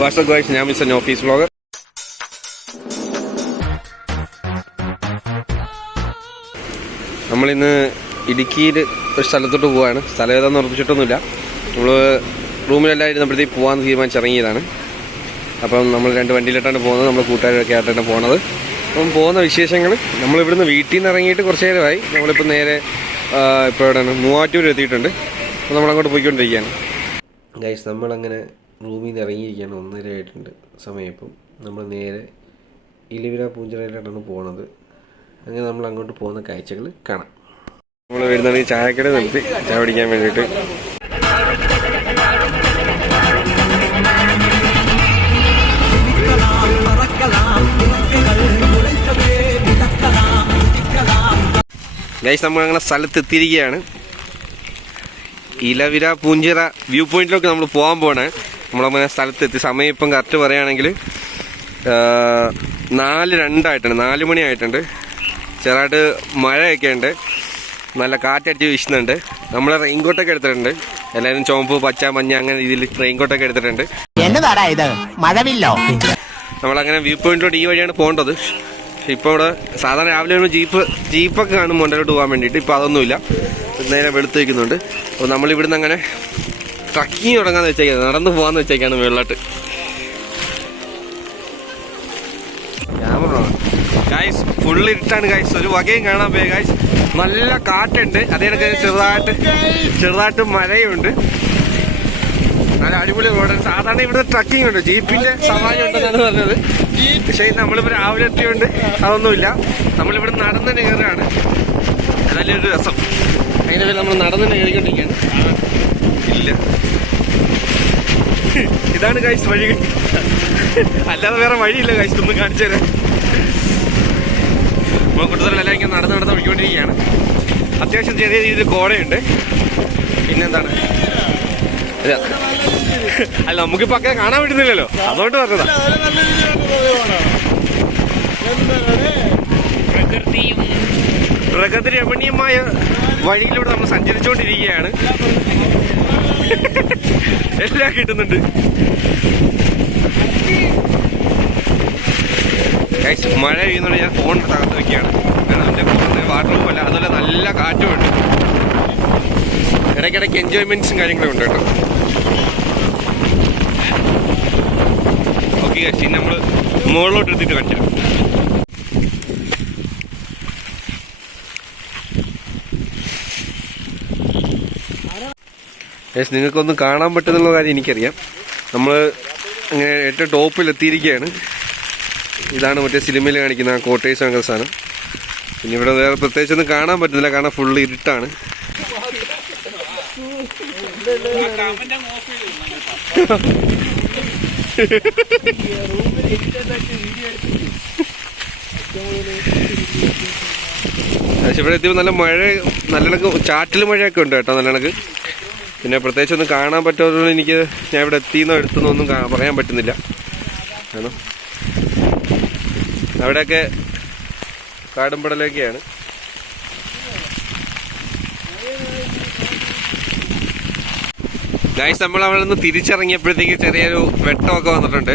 WhatsApp guys, ഞാൻ mister office vlogger. നമ്മളിന്ന് ഇടുക്കിയിൽ ഒരു സ്ഥലത്തോട്ട് പോവുകയാണ്. സ്ഥലം ഏതാണെന്ന് ഉറപ്പിച്ചിട്ടൊന്നുമില്ല. നമ്മൾ റൂമിലെല്ലാം ഇരുന്നപ്പോഴത്തേക്ക് പോകാമെന്ന് തീരുമാനിച്ചിറങ്ങിയതാണ്. അപ്പം നമ്മൾ 2 വണ്ടിയിലിട്ടാണ് പോകുന്നത്. നമ്മൾ കൂട്ടുകാരൊക്കെ ആയിട്ടാണ് പോകുന്നത്. അപ്പം പോകുന്ന വിശേഷങ്ങൾ, നമ്മളിവിടുന്ന് വീട്ടിൽ നിന്ന് ഇറങ്ങിയിട്ട് കുറച്ച് നേരമായി. നമ്മളിപ്പോൾ നേരെ ഇപ്പോൾ എവിടെയാണ്, മൂവാറ്റൂർ എത്തിയിട്ടുണ്ട്. അപ്പോൾ നമ്മളങ്ങോട്ട് പോയിക്കൊണ്ടിരിക്കുകയാണ്. ഗൈസ്, നമ്മളങ്ങനെ റൂമിൽ നിന്ന് ഇറങ്ങിയിരിക്കുകയാണ്. 1:30 ആയിട്ടുണ്ട് സമയം. ഇപ്പം നമ്മൾ നേരെ ഇലവിര പൂഞ്ചിറയിലോട്ടാണ് പോകുന്നത്. അങ്ങനെ നമ്മൾ അങ്ങോട്ട് പോകുന്ന കാഴ്ചകൾ കാണാം. നമ്മൾ വരുന്നത് ചായക്കട നിർത്തി ചായ പിടിക്കാൻ വേണ്ടിയിട്ട്. ഗൈസ്, നമ്മളങ്ങനെ സ്ഥലത്തെത്തിയിരിക്കുകയാണ്. ഇലവിര പൂഞ്ചിറ വ്യൂ പോയിന്റിലൊക്കെ നമ്മൾ പോകാൻ പോകണേ. നമ്മളങ്ങനെ സ്ഥലത്തെത്തി. സമയം ഇപ്പം കറക്റ്റ് പറയുകയാണെങ്കിൽ 4:02 4 മണി ആയിട്ടുണ്ട്. ചെറുതായിട്ട് മഴയൊക്കെ ഉണ്ട്. നല്ല കാറ്റടിച്ച് വീശുന്നുണ്ട്. നമ്മൾ റെയിൻകോട്ടൊക്കെ എടുത്തിട്ടുണ്ട്. എല്ലാവരും ചുവപ്പ്, പച്ച, മഞ്ഞ അങ്ങനെ രീതിയിൽ റെയിൻകോട്ടൊക്കെ എടുത്തിട്ടുണ്ട്. നമ്മളങ്ങനെ വ്യൂ പോയിന്റിലോട്ട് ഈ വഴിയാണ് പോകേണ്ടത്. ഇപ്പോൾ ഇവിടെ സാധാരണ രാവിലെ വരുമ്പോൾ ജീപ്പൊക്കെ കാണും മൊണ്ടയിലോട്ട് പോകാൻ വേണ്ടിയിട്ട്. ഇപ്പോൾ അതൊന്നുമില്ല, നേരെ വെളുത്ത് വയ്ക്കുന്നുണ്ട്. അപ്പോൾ നമ്മളിവിടുന്ന് അങ്ങനെ ട്രക്കിങ് തുടങ്ങാന്ന് വെച്ചേക്കാണ്, നടന്നു പോകാമെന്ന് വെച്ചേക്കാണ് വെള്ളോട്ട്. ഗൈസ്, ഫുള്ള് ഇരുട്ടാണ് ഗൈസ്. ഒരു വകയും കാണാൻ പോയ ഗൈസ്. നല്ല കാറ്റുണ്ട്. അതേക്ക് ചെറുതായിട്ട് മഴയുണ്ട്. നല്ല അടിപൊളി റോഡാണ്. സാധാരണ ഇവിടെ ട്രക്കിംഗ് ഉണ്ട്, ജീപ്പിന്റെ സവാരി ഉണ്ടെന്നാണ് പറഞ്ഞത്. പക്ഷേ നമ്മളിപ്പോൾ രാവിലെ എത്തിയോണ്ട് അതൊന്നുമില്ല. നമ്മളിവിടെ നടന്ന് കയറുകയാണ്. നല്ലൊരു രസം. അതിൻ്റെ പേര് നമ്മൾ നടന്ന് കയറിക്കൊണ്ടിരിക്കുകയാണ്. ഇല്ല, ഇതാണ് ഗൈസ് വഴി. അല്ലാതെ വേറെ വഴിയില്ല ഗൈസ്. ഒന്ന് കാണിച്ചു തരാം. നമ്മൾ കൂടുതലെല്ലാം ഇങ്ങനെ നടന്ന് ഒഴിക്കൊണ്ടിരിക്കുകയാണ്. അത്യാവശ്യം ചെറിയ രീതിയിൽ കോടയുണ്ട്. പിന്നെന്താണ്, അല്ല നമുക്കിപ്പോൾ ഒക്കെ കാണാൻ പറ്റുന്നില്ലല്ലോ, അതുകൊണ്ട് പറഞ്ഞതാ. പ്രകൃതി രമണീയമായ വഴിയിലൂടെ നമ്മൾ സഞ്ചരിച്ചുകൊണ്ടിരിക്കുകയാണ്. എല്ലാം കിട്ടുന്നുണ്ട്. മഴ പെയ്യുന്നുണ്ട്. ഞാൻ ഫോൺ തകർത്ത് വെക്കുകയാണ്. എൻ്റെ ഫോണിൽ വാട്ടർ പ്രൂഫല്ല. അതുപോലെ നല്ല കാറ്റുമുണ്ട്. ഇടയ്ക്കിടയ്ക്ക് എൻജോയ്മെന്റ്സും കാര്യങ്ങളും ഉണ്ട് കേട്ടോ. ഓക്കെ ഗൈസ്, നമ്മൾ മുകളിലോട്ട് എടുത്തിട്ട് കാണിച്ചു. ഗൈസ്, നിങ്ങൾക്കൊന്നും കാണാൻ പറ്റുന്നുള്ള കാര്യം എനിക്കറിയാം. നമ്മൾ ഇങ്ങനെ ഏറ്റവും ടോപ്പിൽ എത്തിയിരിക്കുകയാണ്. ഇതാണ് മറ്റേ സിനിമയിൽ കാണിക്കുന്ന കോട്ടേഴ്സ് അങ്ങനെ സാധനം. പിന്നെ ഇവിടെ വേറെ പ്രത്യേകിച്ചൊന്നും കാണാൻ പറ്റുന്നില്ല, കാരണം ഫുള്ള് ഇരുട്ടാണ്. ഇവിടെ എത്തിയപ്പോൾ നല്ല മഴ, നല്ല കണക്ക് ചാറ്റിൽ മഴയൊക്കെ ഉണ്ട് കേട്ടോ, നല്ല കണക്ക്. പിന്നെ പ്രത്യേകിച്ച് ഒന്നും കാണാൻ പറ്റുമോ എനിക്ക്, ഞാൻ ഇവിടെ എത്തിയെന്നോ എടുത്തെന്നോ ഒന്നും പറയാൻ പറ്റുന്നില്ല. കാരണം അവിടെയൊക്കെ കാടുംപടലൊക്കെയാണ്. ഗൈസ്, നമ്മൾ അവിടെ നിന്ന് തിരിച്ചിറങ്ങിയപ്പോഴത്തേക്ക് ചെറിയൊരു വെട്ടമൊക്കെ വന്നിട്ടുണ്ട്.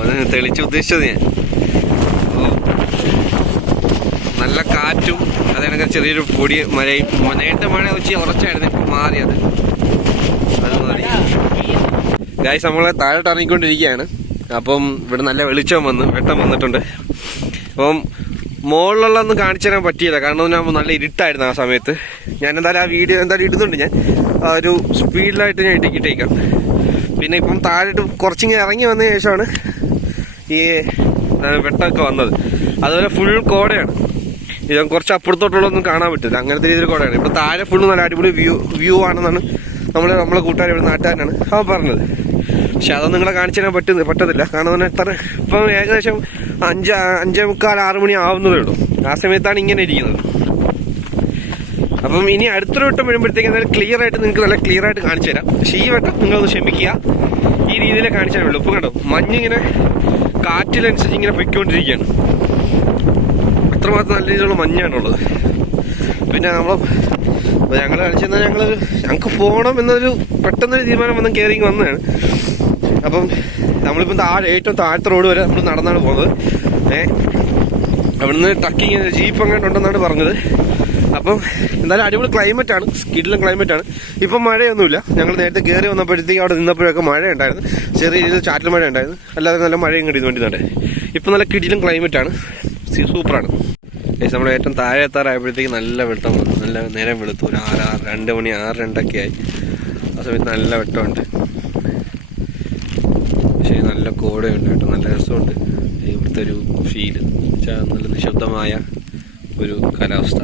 ഒന്ന് തെളിച്ച് ഉദ്ദേശിച്ചത് ഞാൻ. നല്ല കാറ്റും അതേണക്കെ ചെറിയൊരു പൊടി മഴയും. നേരത്തെ മഴ വെച്ച് ഉറച്ചായിരുന്നു, ഇപ്പം മാറിയത്. അത് മതി ഗൈസ്. നമ്മളെ താഴോട്ട് ഇറങ്ങിക്കൊണ്ടിരിക്കുകയാണ്. അപ്പം ഇവിടെ നല്ല വെളിച്ചം വെട്ടം വന്നിട്ടുണ്ട്. അപ്പം മുകളിലുള്ളതൊന്നും കാണിച്ചു തരാൻ പറ്റിയില്ല, കാരണം ഞാൻ നല്ല ഇരുട്ടായിരുന്നു ആ സമയത്ത്. ഞാൻ എന്തായാലും ആ വീഡിയോ എന്തായാലും ഇടുന്നുണ്ട്. ഞാൻ ഒരു സ്പീഡിലായിട്ട് ഞാൻ ഇട്ടേക്കാം. പിന്നെ ഇപ്പം താഴോട്ട് കുറച്ചിങ്ങനെ ഇറങ്ങി വന്നതിന് ശേഷമാണ് ഈ വെട്ടമൊക്കെ വന്നത്. അതുപോലെ ഫുൾ കോടയാണ്. ഇത് കുറച്ച് അപ്പുറത്തോട്ടുള്ളതൊന്നും കാണാൻ പറ്റില്ല, അങ്ങനത്തെ രീതിയിൽ കോടയാണ്. ഇപ്പം താഴെ ഫുള്ള് നല്ല അടിപൊളി വ്യൂ ആണെന്നാണ് നമ്മളെ കൂട്ടുകാർ, ഇവിടെ നാട്ടുകാരനാണ് അവൻ പറഞ്ഞത്. പക്ഷെ അതൊന്നും നിങ്ങളെ കാണിച്ചു തരാൻ പറ്റത്തില്ല, കാരണം ഇപ്പം ഏകദേശം 5:45 6 മണി ആവുന്നതേ ഉള്ളൂ. ആ സമയത്താണ് ഇങ്ങനെ ഇരിക്കുന്നത്. അപ്പം ഇനി അടുത്തൊരു വട്ടം വരുമ്പോഴത്തേക്ക് എന്തായാലും നിങ്ങൾക്ക് നല്ല ക്ലിയർ ആയിട്ട് കാണിച്ചു തരാം. പക്ഷെ ഈ വട്ടം നിങ്ങളൊന്ന് ക്ഷമിക്കുക, ഈ രീതിയിലേ കാണിച്ചു തരാൻ ഉള്ളൂ. ഇപ്പം കണ്ടോ, മഞ്ഞിങ്ങനെ കാറ്റിലനുസരിച്ച് ഇങ്ങനെ പൊയ്ക്കൊണ്ടിരിക്കുകയാണ്. അത്രമാത്രം നല്ല രീതിയിലുള്ള മഞ്ഞാണുള്ളത്. പിന്നെ നമ്മൾ അപ്പോൾ ഞങ്ങൾ കളിച്ചെന്നാൽ ഞങ്ങൾക്ക് പോകണം എന്നൊരു പെട്ടെന്നൊരു തീരുമാനം വന്ന് കയറി വന്നതാണ്. അപ്പം നമ്മളിപ്പം ഏറ്റവും താഴത്തെ റോഡ് വരെ നമ്മൾ നടന്നാണ് പോകുന്നത്. അവിടുന്ന് ട്രക്കിങ് ജീപ്പ് അങ്ങോട്ട് ഉണ്ടെന്നാണ് പറഞ്ഞത്. അപ്പം എന്തായാലും അടിപൊളി ക്ലൈമറ്റാണ്, കിടിലൻ ക്ലൈമറ്റാണ്. ഇപ്പം മഴയൊന്നുമില്ല. ഞങ്ങൾ നേരത്തെ കയറി വന്നപ്പോഴത്തേക്ക് അവിടെ നിന്നപ്പോഴൊക്കെ മഴ ഉണ്ടായിരുന്നു, ചെറിയ രീതിയിൽ ചാറ്റൽ മഴ ഉണ്ടായിരുന്നു, അല്ലാതെ നല്ല മഴയും കിട്ടി വേണ്ടിയിട്ടുണ്ടേ. ഇപ്പം നല്ല കിടിലൻ ക്ലൈമറ്റാണ്, സൂപ്പറാണ്. നമ്മൾ ഏറ്റവും താഴെ എത്താറായപ്പോഴത്തേക്ക് നല്ല വെട്ടം വന്നു, നല്ല നേരം വെളുത്തു. ഒരു 2 മണി 6:02 ആയി. ആ സമയത്ത് നല്ല വെട്ടമുണ്ട്. പക്ഷേ നല്ല കോടയുണ്ട് കേട്ടോ, നല്ല രസമുണ്ട് ഇവിടുത്തെ ഒരു ഫീല്. നല്ല നിശബ്ദമായ ഒരു കാലാവസ്ഥ.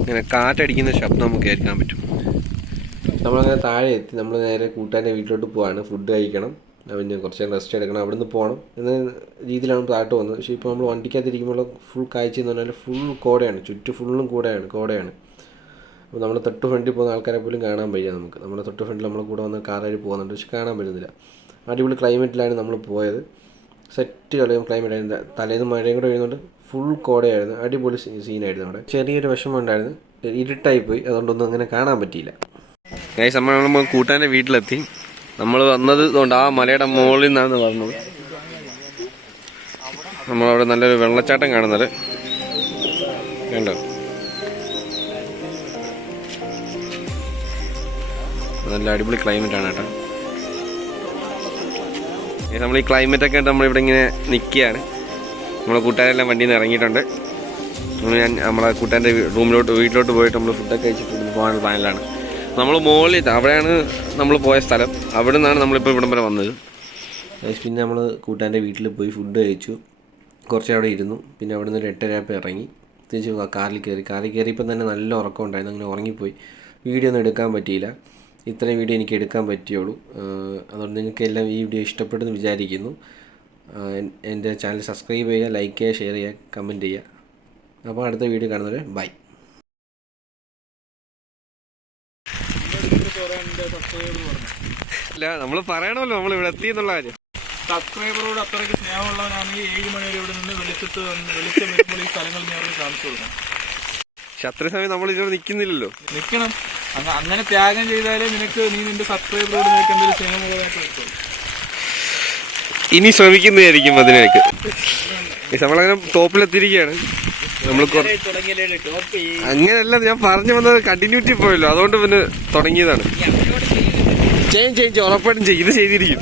ഇങ്ങനെ കാറ്റടിക്കുന്ന ശബ്ദം നമുക്ക് കേൾക്കാൻ പറ്റും. നമ്മളങ്ങനെ താഴെ എത്തി. നമ്മൾ നേരെ കൂട്ടുകാരൻ്റെ വീട്ടിലോട്ട് പോവാണ്. ഫുഡ് കഴിക്കണം, പിന്നെ കുറച്ച് റെസ്റ്റ് എടുക്കണം, അവിടെ നിന്ന് പോകണം എന്ന രീതിയിലാണ് താഴോട്ട് വന്നത്. പക്ഷേ ഇപ്പോൾ നമ്മൾ വണ്ടിക്കകത്തിരിക്കുമ്പോൾ ഫുൾ കാഴ്ച എന്ന് പറഞ്ഞാൽ ഫുൾ കോടയാണ്, ചുറ്റും ഫുള്ളും കോടയാണ്. അപ്പോൾ നമ്മൾ തൊട്ട് ഫ്രണ്ടിൽ പോകുന്ന ആൾക്കാരെ പോലും കാണാൻ വയ്യ നമുക്ക്. നമ്മുടെ തൊട്ട് ഫ്രണ്ടിൽ നമ്മളെ കൂടെ വന്ന് കാറുകാർ പോകുന്നുണ്ട്, പക്ഷെ കാണാൻ പറ്റുന്നില്ല. അടിപൊളി ക്ലൈമറ്റിലാണ് നമ്മൾ പോയത്. സെറ്റ് കളിയും ക്ലൈമറ്റായിരുന്നു. തലേന്ന് മഴയും കൂടെ വരുന്നുണ്ട്, ഫുൾ കോടയായിരുന്നു. അടിപൊളി സീനായിരുന്നു. അവിടെ ചെറിയൊരു വിഷമം ഉണ്ടായിരുന്നു, ഇരുട്ടായിപ്പോയി, അതുകൊണ്ടൊന്നും അങ്ങനെ കാണാൻ പറ്റിയില്ല. നമ്മൾ കൂട്ടാൻ്റെ വീട്ടിലെത്തി. നമ്മൾ വന്നത് കൊണ്ട് ആ മലയുടെ മുകളിൽ നിന്നാണ് പറഞ്ഞത്. നമ്മളവിടെ നല്ലൊരു വെള്ളച്ചാട്ടം കാണുന്നത് കണ്ടോ. നല്ല അടിപൊളി ക്ലൈമറ്റാണ് കേട്ടോ. നമ്മൾ ഈ ക്ലൈമറ്റൊക്കെ ആയിട്ട് നമ്മളിവിടെ ഇങ്ങനെ നിൽക്കുകയാണ്. നമ്മളെ കൂട്ടുകാരെല്ലാം വണ്ടിയിൽ നിന്ന് ഇറങ്ങിയിട്ടുണ്ട്. നമ്മളെ കൂട്ടുകാരൻ്റെ വീട്ടിലോട്ട് പോയിട്ട് നമ്മൾ ഫുഡൊക്കെ കഴിച്ചിട്ട് പോകാനുള്ള പ്ലാനിലാണ്. നമ്മൾ മുകളിൽ അവിടെയാണ് നമ്മൾ പോയ സ്ഥലം, അവിടെ നിന്നാണ് നമ്മളിപ്പോൾ ഇവിടം വരെ വന്നത്. പിന്നെ നമ്മൾ കൂട്ടുകാരൻ്റെ വീട്ടിൽ പോയി ഫുഡ് കഴിച്ചു, കുറച്ച് അവിടെ ഇരുന്നു. പിന്നെ അവിടെ നിന്ന് ഒരു 8:30 ഇറങ്ങി തിരിച്ച് കാറിൽ കയറിയപ്പോൾ തന്നെ നല്ല ഉറക്കം ഉണ്ടായിരുന്നു. അങ്ങനെ ഉറങ്ങിപ്പോയി. വീഡിയോ ഒന്നും എടുക്കാൻ പറ്റിയില്ല. ഇത്രയും വീഡിയോ എനിക്ക് എടുക്കാൻ പറ്റിയുള്ളൂ. അതുകൊണ്ട് നിങ്ങൾക്കെല്ലാം ഈ വീഡിയോ ഇഷ്ടപ്പെട്ടെന്ന് വിചാരിക്കുന്നു. എൻ്റെ ചാനൽ സബ്സ്ക്രൈബ് ചെയ്യുക, ലൈക്ക് ചെയ്യുക, ഷെയർ ചെയ്യുക, കമൻറ്റ് ചെയ്യുക. അപ്പോൾ അടുത്ത വീഡിയോ കാണുന്നവരെ ബൈ. അല്ല, നമ്മൾ പറയണമല്ലോ നമ്മൾ ഇവിടെ എത്തി എന്നുള്ള കാര്യം. സബ്സ്ക്രൈബറോട് അത്രയ്ക്ക് സ്നേഹമുള്ളവനാണെങ്കിൽ 7 മണി വരെ ഇവിടെ നിന്ന് വെളിച്ചം വരുമ്പോൾ ഈ സ്ഥലങ്ങൾ ഞാൻ കാണിച്ചു കൊടുക്കണം. പക്ഷെ അത്രയും സമയം നമ്മൾ ഇതിനോട് നിൽക്കുന്നില്ലല്ലോ. നിൽക്കണം. അങ്ങനെ ത്യാഗം ചെയ്താലേ നീ നിന്റെ സബ്സ്ക്രൈബറോട് നിനക്ക് എന്തൊരു സ്നേഹമുള്ളതായിട്ട് വെക്കും. ഇനി ശ്രമിക്കുന്നതായിരിക്കും അതിനേക്ക്. നമ്മളങ്ങനെ ടോപ്പിലെത്തിയിരിക്കുകയാണ്. നമ്മൾ അങ്ങനെയല്ല, ഞാൻ പറഞ്ഞു വന്നത് കണ്ടിന്യൂറ്റി പോയല്ലോ, അതുകൊണ്ട് പിന്നെ തുടങ്ങിയതാണ്. ചേഞ്ച് ഉറപ്പായിട്ടും ചെയ്യും, ഇത് ചെയ്തിരിക്കും.